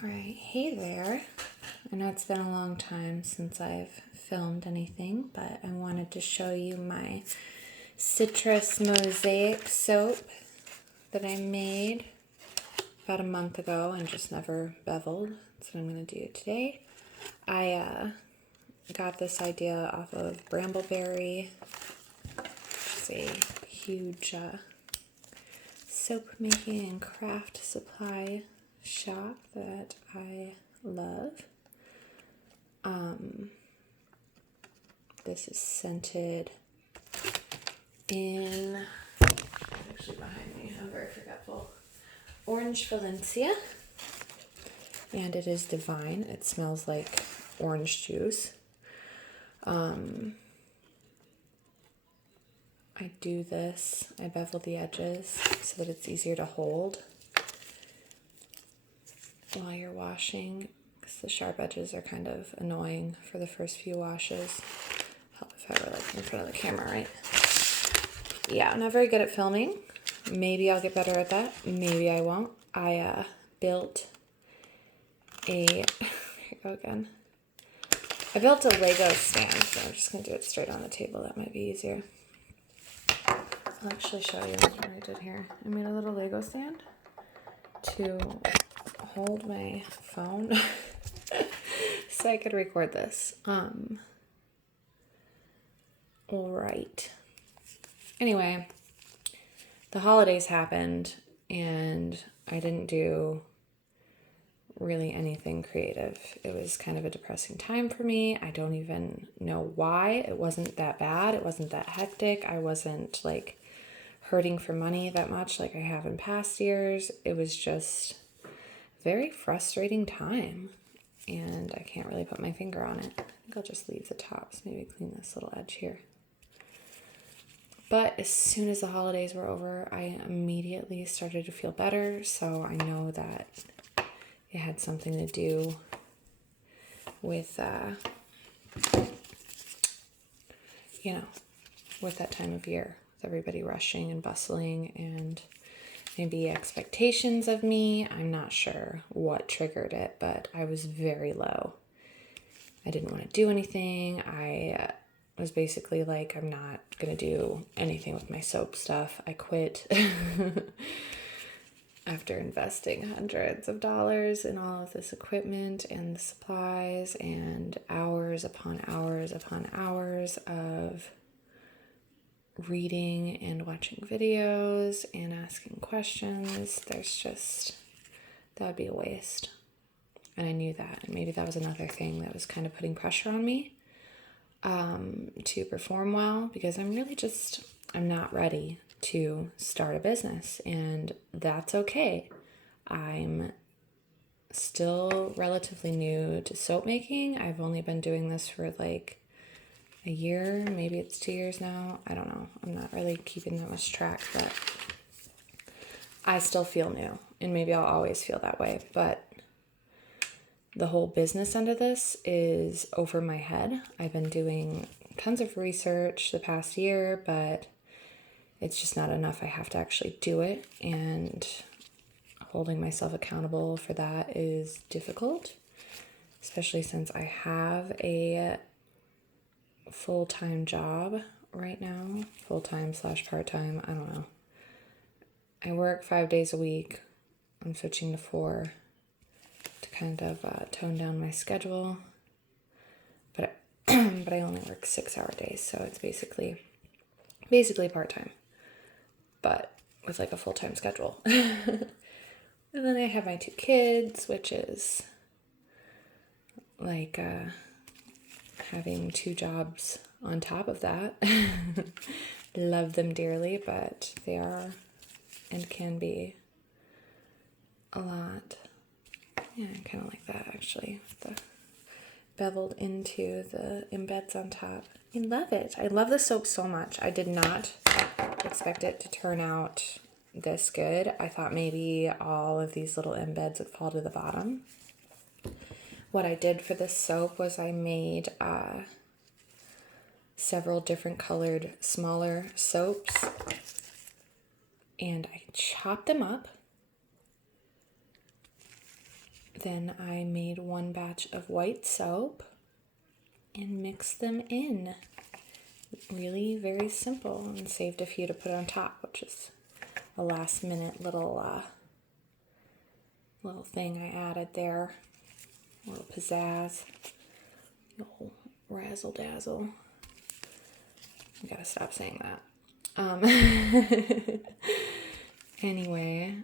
Alright, hey there. I know it's been a long time since I've filmed anything, but I wanted to show you my citrus mosaic soap that I made about a month ago and just never beveled. That's what I'm going to do today. I got this idea off of Brambleberry, which is a huge soap making and craft supply shop that I love. This is scented in, actually behind me, I'm very forgetful, Orange Valencia, and it is divine. It smells like orange juice. I do this, I bevel the edges so that it's easier to hold while you're washing, because the sharp edges are kind of annoying for the first few washes. Help if I were like in front of the camera, right? Yeah, I'm not very good at filming. Maybe I'll get better at that. Maybe I won't. I built a, here you go again. I built a Lego stand, so I'm just going to do it straight on the table. That might be easier. I'll actually show you what I did here. I made a little Lego stand to hold my phone so I could record this. All right. Anyway, the holidays happened and I didn't do really anything creative. It was kind of a depressing time for me. I don't even know why. It wasn't that bad. It wasn't that hectic. I wasn't like hurting for money that much like I have in past years. It was just a very frustrating time and I can't really put my finger on it. I think I'll just leave the tops, maybe clean this little edge here. But as soon as the holidays were over, I immediately started to feel better, so I know that it had something to do with, with that time of year, with everybody rushing and bustling and maybe expectations of me. I'm not sure what triggered it, but I was very low. I didn't want to do anything. I was basically like, I'm not going to do anything with my soap stuff. I quit after investing hundreds of dollars in all of this equipment and the supplies and hours upon hours upon hours of reading and watching videos and asking questions. That would be a waste. And I knew that. And maybe that was another thing that was kind of putting pressure on me to perform well, because I'm not ready to start a business, and that's okay. I'm still relatively new to soap making. I've only been doing this for like a year, maybe it's 2 years now. I don't know. I'm not really keeping that much track, but I still feel new, and maybe I'll always feel that way, but the whole business end of this is over my head. I've been doing tons of research the past year, but it's just not enough. I have to actually do it, and holding myself accountable for that is difficult, especially since I have a full-time job right now, full-time / part-time, I don't know. I work 5 days a week. I'm switching to 4 to kind of tone down my schedule, but but I only work 6-hour days, so it's basically part-time, but with like a full-time schedule. And then I have my 2 kids, which is like having 2 jobs on top of that. Love them dearly, but they are and can be a lot. Yeah, I kind of like that actually. The beveled into the embeds on top. I love it. I love the soap so much. I did not expect it to turn out this good. I thought maybe all of these little embeds would fall to the bottom. What I did for this soap was I made several different colored smaller soaps, and I chopped them up then I made one batch of white soap and mixed them in. Really very simple, and saved a few to put on top, which is a last minute little thing I added there. A little pizzazz, little razzle dazzle. I gotta stop saying that. Anyway,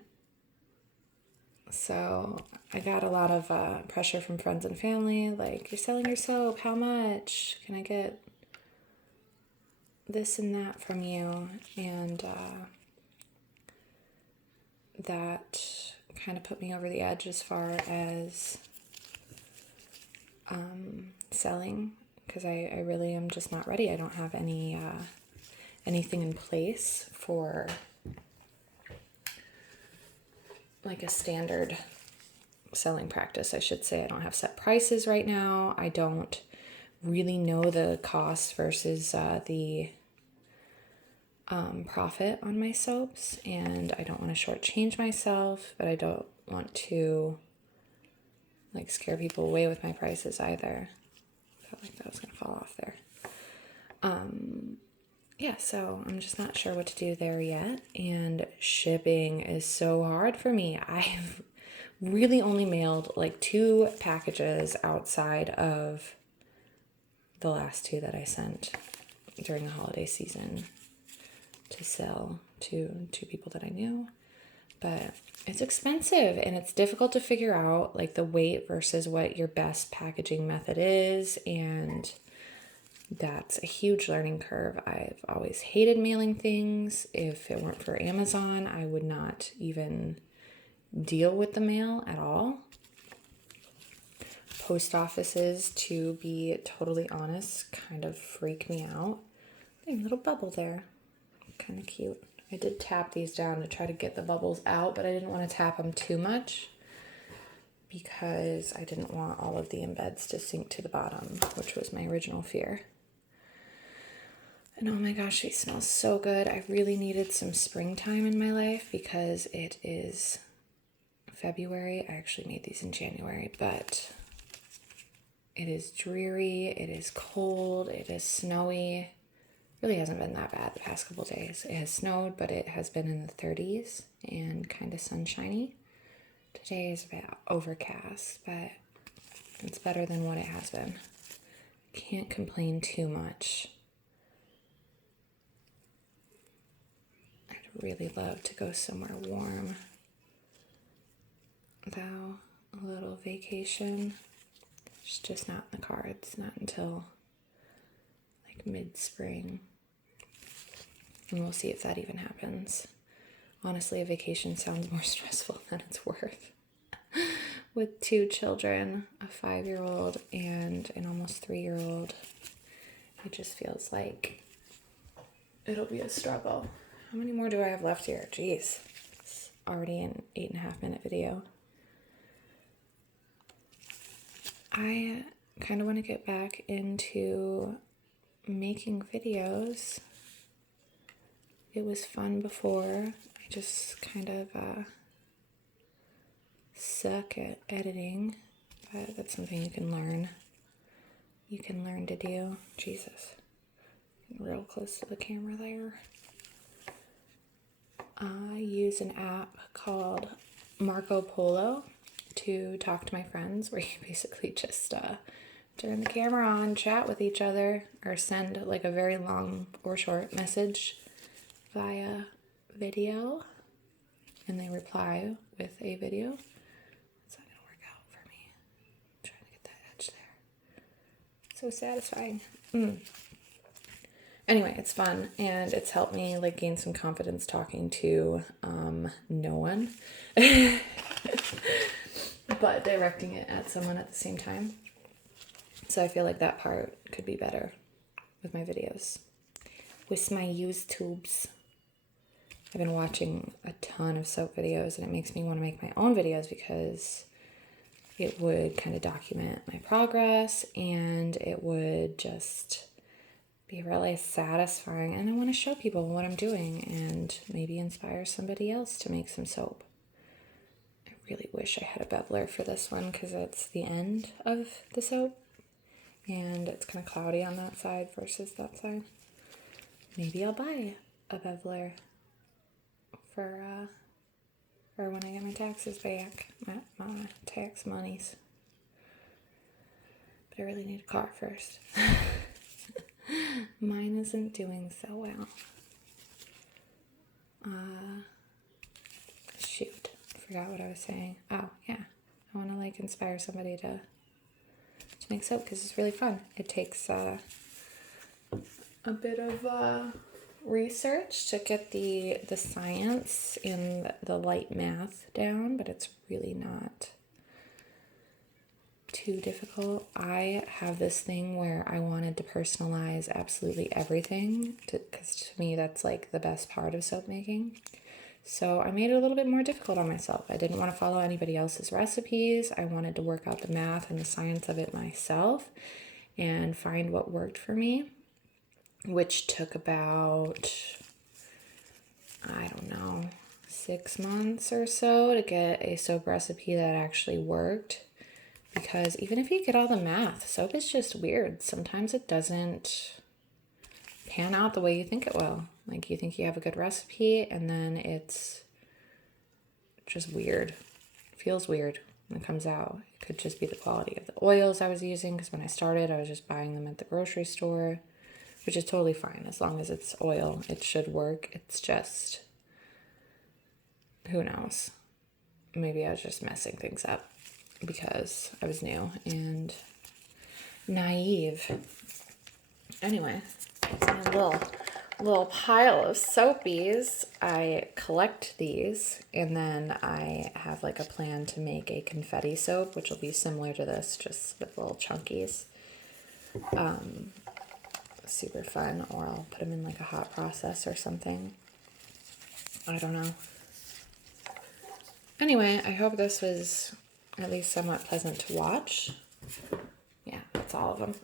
so I got a lot of pressure from friends and family, like, you're selling your soap, how much? Can I get this and that from you? And that kind of put me over the edge as far as selling, because I really am just not ready. I don't have anything in place for like a standard selling practice, I should say. I don't have set prices right now. I don't really know the cost versus the profit on my soaps, and I don't want to shortchange myself, but I don't want to like scare people away with my prices either. Felt like that was gonna fall off there. Yeah, so I'm just not sure what to do there yet, and shipping is so hard for me. I've really only mailed like 2 packages outside of the last 2 that I sent during the holiday season to sell to 2 people that I knew. But it's expensive, and it's difficult to figure out like the weight versus what your best packaging method is, and that's a huge learning curve. I've always hated mailing things. If it weren't for Amazon, I would not even deal with the mail at all. Post offices, to be totally honest, kind of freak me out. Hey, little bubble there. Kind of cute. I did tap these down to try to get the bubbles out, but I didn't want to tap them too much because I didn't want all of the embeds to sink to the bottom, which was my original fear. And oh my gosh, she smells so good. I really needed some springtime in my life because it is February. I actually made these in January, but it is dreary, it is cold, it is snowy. Really hasn't been that bad the past couple days. It has snowed, but it has been in the 30s and kind of sunshiny. Today is a bit overcast, but it's better than what it has been. Can't complain too much. I'd really love to go somewhere warm, though. A little vacation. It's just not in the cards, not until like mid-spring. And we'll see if that even happens. Honestly, a vacation sounds more stressful than it's worth. With 2 children, a 5-year-old and an almost 3-year-old, it just feels like it'll be a struggle. How many more do I have left here? Jeez, it's already an 8.5-minute video. I kind of want to get back into making videos. It was fun before. I just kind of suck at editing, but that's something you can learn. You can learn to do. Jesus, real close to the camera there. I use an app called Marco Polo to talk to my friends, where you basically just turn the camera on, chat with each other, or send like a very long or short message via video, and they reply with a video. It's not gonna work out for me. I'm trying to get that edge there. So satisfying. Anyway, it's fun, and it's helped me like gain some confidence talking to no one, but directing it at someone at the same time. So I feel like that part could be better with my videos. With my YouTubes. I've been watching a ton of soap videos, and it makes me want to make my own videos because it would kind of document my progress, and it would just be really satisfying. And I want to show people what I'm doing and maybe inspire somebody else to make some soap. I really wish I had a beveler for this one because it's the end of the soap and it's kind of cloudy on that side versus that side. Maybe I'll buy a beveler for when I get my taxes back, my tax monies. But I really need a car first. Mine isn't doing so well. Shoot, I forgot what I was saying. Oh, yeah. I want to like inspire somebody to make soap because it's really fun. It takes a bit of research to get the science and the light math down, but it's really not too difficult. I have this thing where I wanted to personalize absolutely everything because to me that's like the best part of soap making. So I made it a little bit more difficult on myself. I didn't want to follow anybody else's recipes. I wanted to work out the math and the science of it myself and find what worked for me, which took about, I don't know, 6 months or so to get a soap recipe that actually worked. Because even if you get all the math, soap is just weird. Sometimes it doesn't pan out the way you think it will. Like you think you have a good recipe and then it's just weird. It feels weird when it comes out. It could just be the quality of the oils I was using because when I started, I was just buying them at the grocery store, which is totally fine. As long as it's oil, it should work. It's just, who knows? Maybe I was just messing things up because I was new and naive. Anyway, a little pile of soapies. I collect these and then I have like a plan to make a confetti soap, which will be similar to this, just with little chunkies. Super fun, or I'll put them in like a hot process or something. I don't know. Anyway, I hope this was at least somewhat pleasant to watch. Yeah, that's all of them.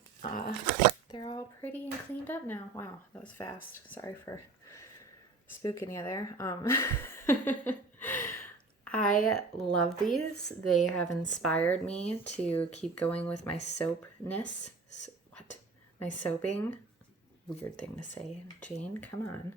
They're all pretty and cleaned up now. Wow, that was fast. Sorry for spooking you there. I love these. They have inspired me to keep going with my soapness. My soaping. Weird thing to say, Jane. Come on.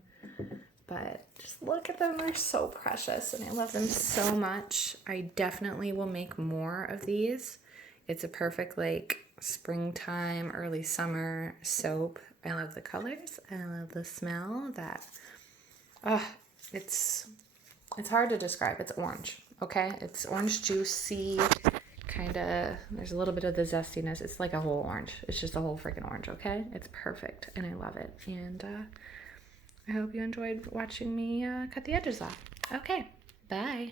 But just look at them. They're so precious and I love them so much. I definitely will make more of these. It's a perfect like springtime, early summer soap. I love the colors. I love the smell. It's hard to describe. It's orange, okay? It's orange juicy, kind of, there's a little bit of the zestiness. It's like a whole orange. It's just a whole freaking orange, okay? It's perfect and I love it. And I hope you enjoyed watching me cut the edges off. Okay, bye.